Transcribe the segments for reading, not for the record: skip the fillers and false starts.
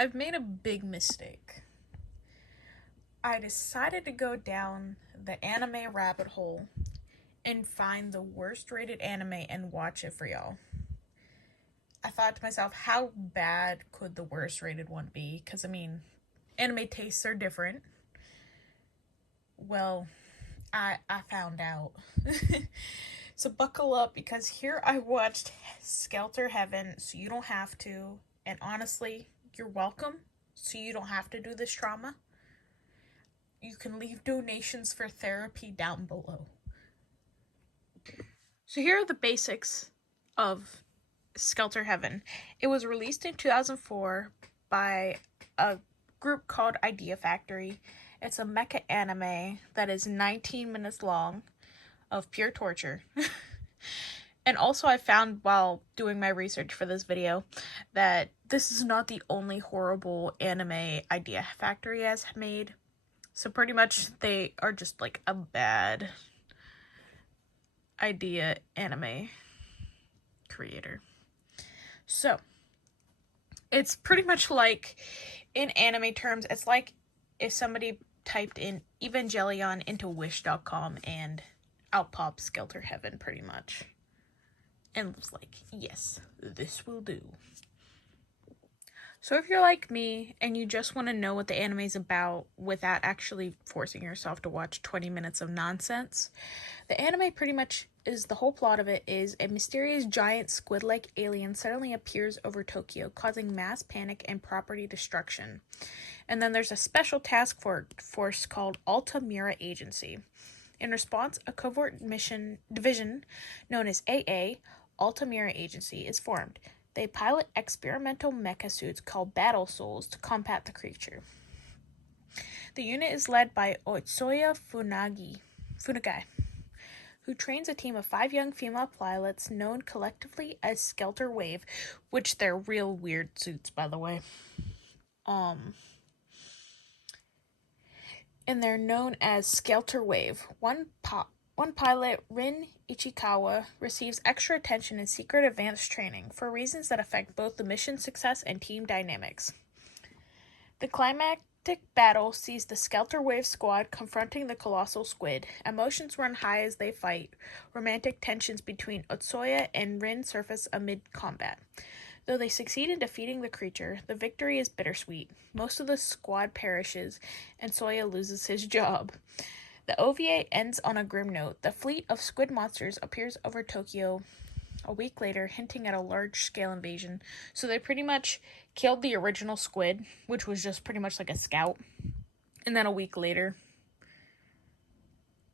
I've made a big mistake. I decided to go down the anime rabbit hole and find the worst rated anime and watch it for y'all. I thought to myself, how bad could the worst rated one be? Because, anime tastes are different. Well, I found out. So buckle up because here I watched Skelter Heaven so you don't have to. And honestly, you're welcome so you don't have to do this trauma. You can leave donations for therapy down below. So here are the basics of Skelter Heaven. It was released in 2004 by a group called Idea Factory. It's a mecha anime that is 19 minutes long of pure torture. And also I found while doing my research for this video that this is not the only horrible anime Idea Factory has made. So pretty much they are just like a bad idea anime creator. So it's pretty much like, in anime terms, it's like if somebody typed in Evangelion into wish.com and out pops Skelter Heaven pretty much. And was like, yes, this will do. So if you're like me and you just want to know what the anime is about without actually forcing yourself to watch 20 minutes of nonsense, the anime pretty much is, the whole plot of it is a mysterious giant squid-like alien suddenly appears over Tokyo, causing mass panic and property destruction. And then there's a special task force called Altamira Agency. In response, a covert mission division known as AA, Altamira Agency, is formed. They pilot experimental mecha suits called Battle Souls to combat the creature. The unit is led by Otsuya Funagai, who trains a team of 5 young female pilots known collectively as Skelter Wave, which they're real weird suits, by the way. And they're known as Skelter Wave. One pilot, Rin Ichikawa, receives extra attention in secret advanced training for reasons that affect both the mission success and team dynamics. The climactic battle sees the Skelter Wave squad confronting the colossal squid. Emotions run high as they fight. Romantic tensions between Otsuya and Rin surface amid combat. Though they succeed in defeating the creature, the victory is bittersweet. Most of the squad perishes, and Soya loses his job. The OVA ends on a grim note. The fleet of squid monsters appears over Tokyo a week later, hinting at a large-scale invasion. So they pretty much killed the original squid, which was just pretty much like a scout. And then a week later,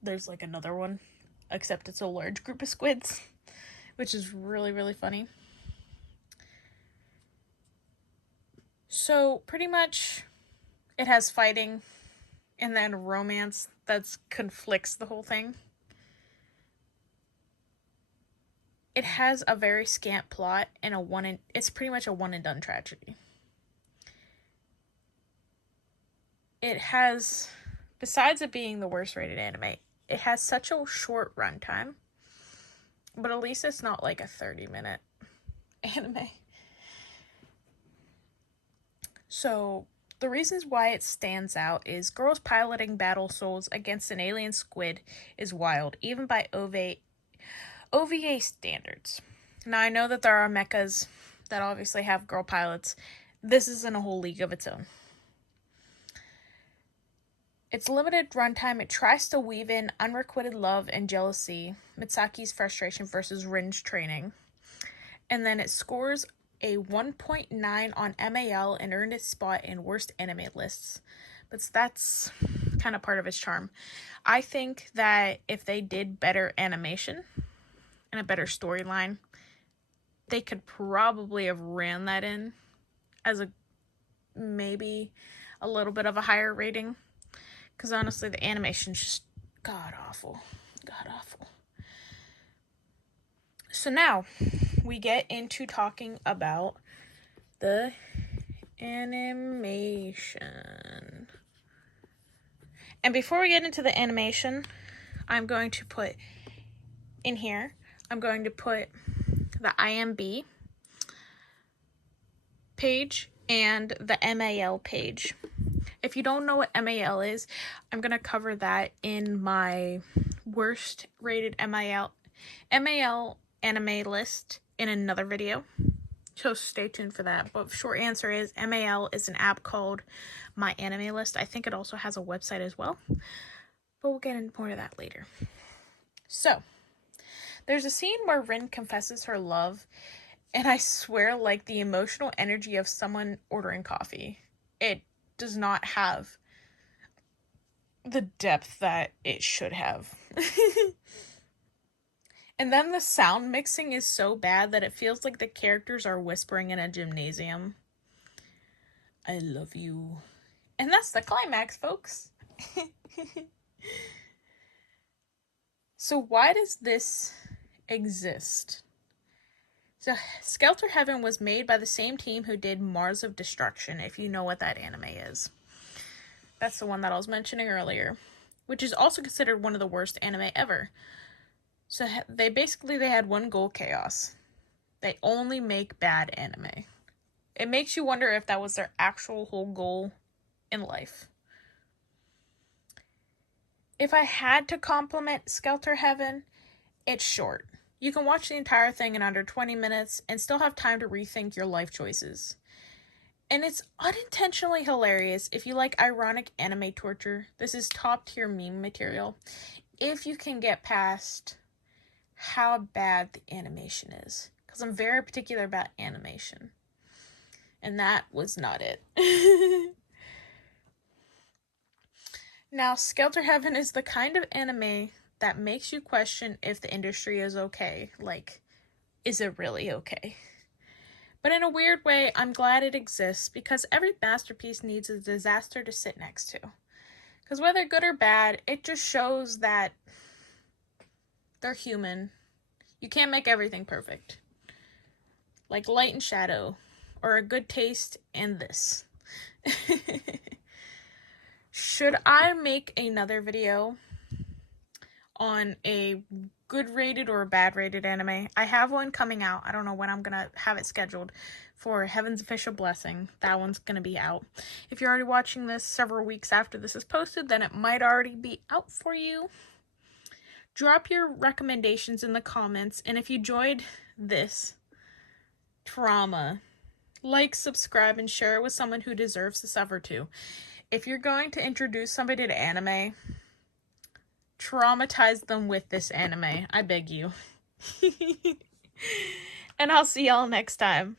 there's like another one, except it's a large group of squids, which is really, really funny. So pretty much it has fighting and then romance that conflicts the whole thing. It has a very scant plot and it's pretty much a one and done tragedy. It has, besides it being the worst rated anime, it has such a short runtime, but at least it's not like a 30-minute anime. So the reasons why it stands out is girls piloting battle souls against an alien squid is wild, even by OVA standards. Now, I know that there are mechas that obviously have girl pilots. This is in a whole league of its own. Its limited runtime, it tries to weave in unrequited love and jealousy, Mitsaki's frustration versus Rin's training. And then it scores a 1.9 on MAL and earned its spot in worst anime lists. But that's kind of part of its charm. I think that if they did better animation and a better storyline, they could probably have ran that in as maybe a little bit of a higher rating. Because honestly, the animation's just god-awful. God-awful. So now, we get into talking about the animation. And before we get into the animation, I'm going to put in here, I'm going to put the IMB page and the MAL page. If you don't know what MAL is, I'm going to cover that in my worst rated MAL anime list in another video. So stay tuned for that. But short answer is MAL is an app called My Anime List. I think it also has a website as well. But we'll get into more of that later. So, there's a scene where Rin confesses her love, and I swear, like, the emotional energy of someone ordering coffee. It does not have the depth that it should have. And then the sound mixing is so bad that it feels like the characters are whispering in a gymnasium. I love you. And that's the climax, folks. So why does this exist? So Skelter Heaven was made by the same team who did Mars of Destruction, if you know what that anime is. That's the one that I was mentioning earlier, which is also considered one of the worst anime ever. So they had one goal: chaos. They only make bad anime. It makes you wonder if that was their actual whole goal in life. If I had to compliment Skelter Heaven, it's short. You can watch the entire thing in under 20 minutes and still have time to rethink your life choices. And it's unintentionally hilarious if you like ironic anime torture. This is top tier meme material. If you can get past how bad the animation is. Because I'm very particular about animation. And that was not it. Now, Skelter Heaven is the kind of anime that makes you question if the industry is okay. Like, is it really okay? But in a weird way, I'm glad it exists because every masterpiece needs a disaster to sit next to. Because whether good or bad, it just shows that they're human. You can't make everything perfect. Like Light and Shadow, or A Good Taste and this. Should I make another video on a good rated or a bad rated anime? I have one coming out. I don't know when I'm gonna have it scheduled for Heaven's Official Blessing. That one's gonna be out. If you're already watching this several weeks after this is posted, then it might already be out for you. Drop your recommendations in the comments, and if you enjoyed this trauma, like, subscribe, and share it with someone who deserves to suffer too. If you're going to introduce somebody to anime, traumatize them with this anime. I beg you. And I'll see y'all next time.